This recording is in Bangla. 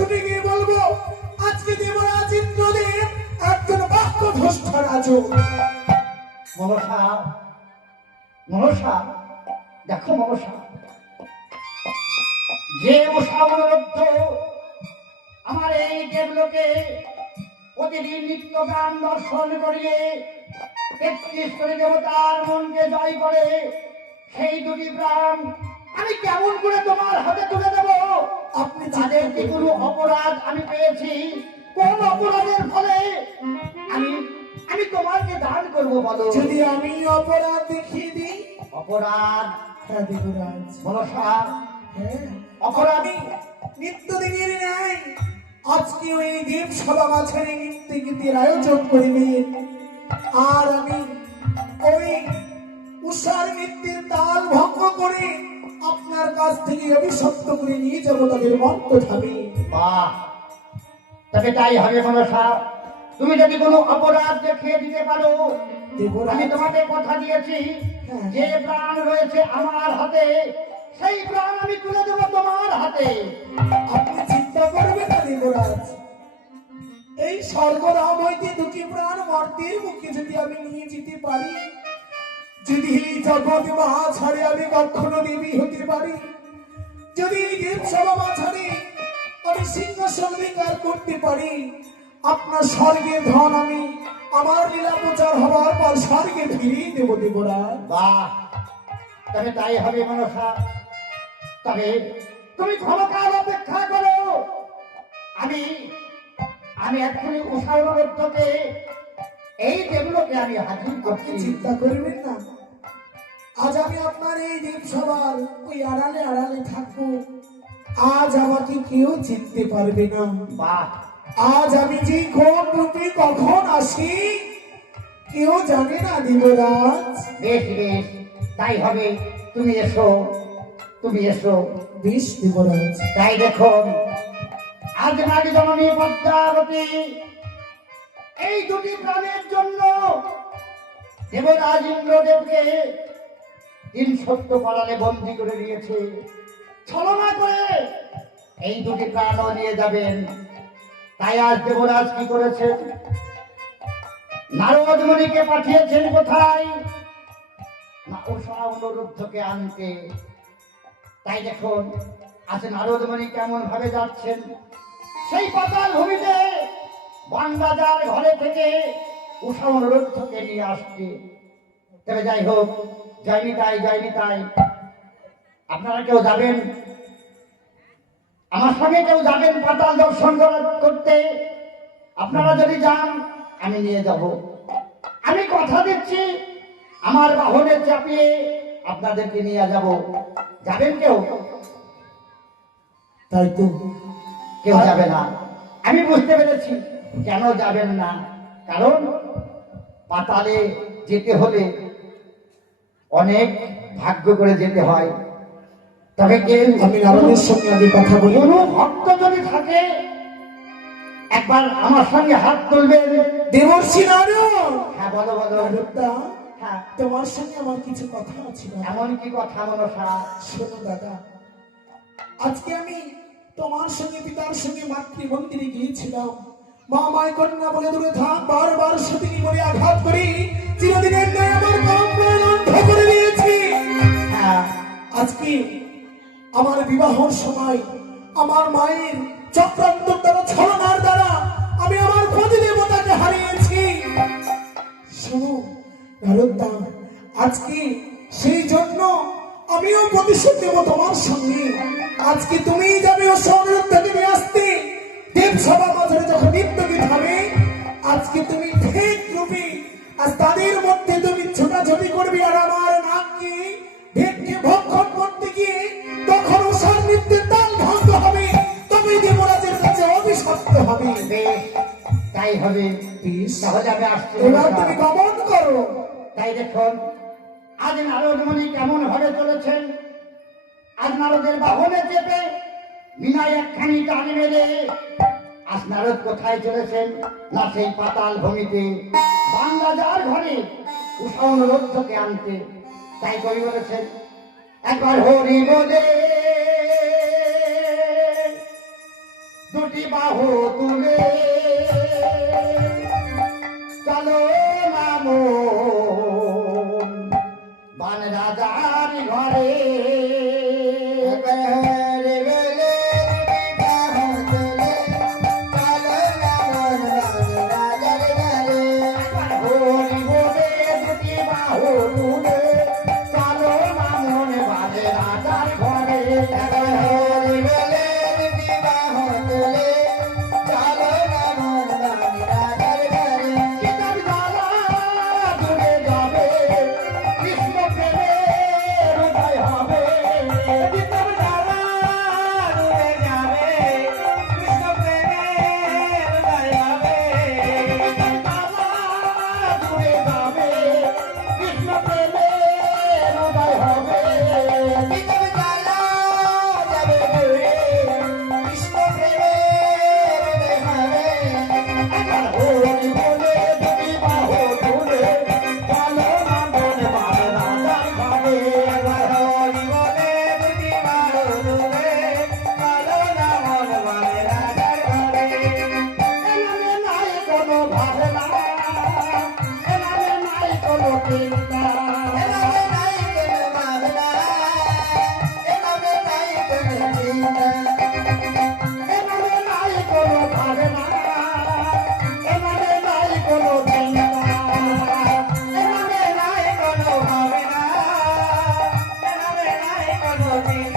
ছুটে গিয়ে বলবো আজকে দেবরাজ ইন্দ্রদেব একজন বাক্যভ্রষ্ট রাজু। মনসা, মনসা, দেখো মনসা, যে উষা অনুরুদ্ধ আমার এই দেবলোকে প্রতিদিন নিত্য গান দর্শন করিয়ে ৩৩ কোটি দেবতার মনকে জয় করে, সেই দুটি প্রাণ আমি কেমন করে তোমার হাতে তুলে দেব? আপনি তাদের কি কোনো অপরাধ আমি পেয়েছি? কোন অপরাধের ফলে আমি আমি তোমাকে দান করবো বলো? যদি আমি অপরাধ দেখিয়ে দিই? অপরাধ? হ্যাঁ দেবরাজ, মনসা, হ্যাঁ অপরাধী নিত্যদিনের ন্যায় আজকে ওই দেব সভা মাঝারে নৃত্য গীতের আয়োজন করিবেন, আর আমি ওই উষার নৃত্যের তাল ভঙ্গ করে আপনার কাছ থেকে অভিশপ্ত করে নিয়ে যাবো তাদের মন্ত্র ধামে। বাহ, তবে তাই হবে মনসা। তুমি যদি কোনো অপরাধ দেখিয়ে দিতে পারো, আমি তোমাকে কথা দিয়েছি যে প্রাণ রয়েছে আমার হাতে, সেই প্রাণ আমি তুলে দেবো তোমার হাতে। আপনি চিন্তা করবেন না দেবরাজ, এই স্বর্গরাম হইতে দুটি প্রাণ মর্তের মুখে যদি আমি নিয়ে যেতে পারি, যদি এই জগৎ মাঝারে আমি কখনো দেবী হতে পারি, যদি এই দেব সভা মাঝারে আমি সিংহাসন অধিকার করতে পারি, আপনার স্বর্গের ধন আমি আমার লীলা প্রচার হবার পর স্বর্গে ফিরিয়ে দেব দেবরাজ। বাহ, তবে তাই হবে মনসা। তবে তুমি ক্ষণকাল অপেক্ষা করো, আমি আমি এক্ষুনি উষা অনুরুদ্ধকে এই দেবলোকে আমি হাজির করছি। চিন্তা করবেন না, আজ আমি আপনার এই দেব সভার ওই আড়ালে আড়ালে থাকবো, আজ আমাকে কেউ চিনতে পারবে না। বাহ, আজ আমি যে কোন রূপে কখন আসি কেউ জানে না দেবরাজ। বেশ বেশ, তাই হবে। তুমি এসো, তুমি এসো। বেশ দেবরাজ, তাই দেখো, আজ নারী জননী পদ্মাবতী এই দুটি প্রাণের জন্য দেবরাজ ইন্দ্রদেবকে ৩৭০ পালালে বন্দী করে দিয়েছে। ছলনা করে এই দুটি প্রাণও নিয়ে যাবেন। তাই আজ দেবরাজ কি করেছেন? নারদ মুনিকে পাঠিয়েছেন কোথায়? না উষা অনুরুদ্ধকে আনতে। তাই দেখুন আজ নারদ মুনি কেমন ভাবে যাচ্ছেন, সেই পাতাল ভূমিতে বানরাজার ঘরে থেকে উষা অনুরুদ্ধকে নিয়ে আসছে। তবে যাই হোক, যাইনি তাই, যাইনি তাই। আপনারা কেউ যাবেন আমার সঙ্গে? কেউ যাবেন পাতাল দর্শন করতে? আপনারা যদি যান আমি নিয়ে যাব। আমি কথা দিচ্ছি, আমার বাহনে চাপিয়ে আপনাদেরকে নিয়ে যাব। যাবেন কেউ? তাই তো কেউ যাবে না। আমি বুঝতে পেরেছি কেন যাবেন না। কারণ পাতালে যেতে হলে অনেক ভাগ্য করে যেতে হয়। তবে কেউ, আমি নারদের সঙ্গে আগে কথা বলি। কোন ভক্ত যদি থাকে একবার আমার সঙ্গে হাত তুলবেন। দেবর্ষি নারদ, হ্যাঁ বলো বলো। নারদদা, হ্যাঁ, তোমার সঙ্গে আমার কিছু কথা আছে না? এমন কি কথা মনসা? শোনো দাদা, আজকে আমি তোমার সঙ্গে পিতার সঙ্গে মাতৃমন্দিরে গিয়েছিলাম। মা মায় কন্যা বলে দূরে থাক, বারবার সতীনী বলে আঘাত করি চিরদিনের ন্যায় আমার কম্বল অন্ধ করে দিয়েছি। হ্যাঁ, আজকে আমার বিবাহর সময় আমার মায়ের চক্রান্ত দ্বারা, ছলনার দ্বারা আমি আমার প্রতি দেবতাকে হারিয়েছি। শোনো নারদদা, আজকে সেই জন্য আমিও প্রতিশোধ দেব তোমার সঙ্গে। আজকে তুমি যাবে ও অনুরুদ্ধকে নিয়ে আসতে দেব সভা মাঝারে যখন নৃত্যগীত হবে, আজকে তুমি ঠিক রূপে আজ তাদের মধ্যে তুমি ছোটাছুটি করবি, আর আমার নামকে ভেদকে ভক্ষণ করতে গিয়ে তখন উষার নৃত্যের তাল ভঙ্গ হবে, তবে দেবরাজের কাছে অভিশপ্ত হবে। বেশ, তাই হবে। তাহলে আমি আসছি। এবার তুমি গমন করো। তাই দেখুন আজ নারদ মুনি কেমন ভাবে চলেছেন। আজ নারদের বাহনে চেপে বিনায় একখানি টান মেরে আজ নারদ কোথায় চলেছেন? না সেই পাতাল ভূমিতে বাংলাজার ঘরে উষা অনুরুদ্ধকে আনতে। তাই কবি বলেছেন, একবার হরি বলে দুটি বাহু তুলে চলো নামো বান রাজার ঘরে হরি বলে দুটি বাহু তুলে চলো মামন বাজে রাজার ঘরে কিতাব জ্বালা দূরে যাবে কৃষ্ণ প্রেমের উদয় হবে কিতাব জ্বালা দূরে যাবে, কৃষ্ণ প্রেমের উদয় হবে। দূরে যাবে কৃষ্ণ প্রেমের উদয় হবে কিতাব জ্বালা যাবে দূরে, কৃষ্ণ প্রেমের উদয় হবে। হরি বলে দুটি বাহু তুলে চলো মামন বাজে রাজার ঘরে হরি বলে দুটি বাহু তুলে চলো নামন বাজে রাজার ঘরে। এনামে নাই কোনো ভাবনা এনামে নাই কোনো চিন্তা এভাবে নাই কোনো ভাবনা, এভাবে নাই কোনো চিন্তা। এনামে নাই কোনো ভাবনা এনামে নাই কোনো চিন্তা এভাবে নাই কোনো ভাবনা, এভাবে নাই কোনো চিন্তা।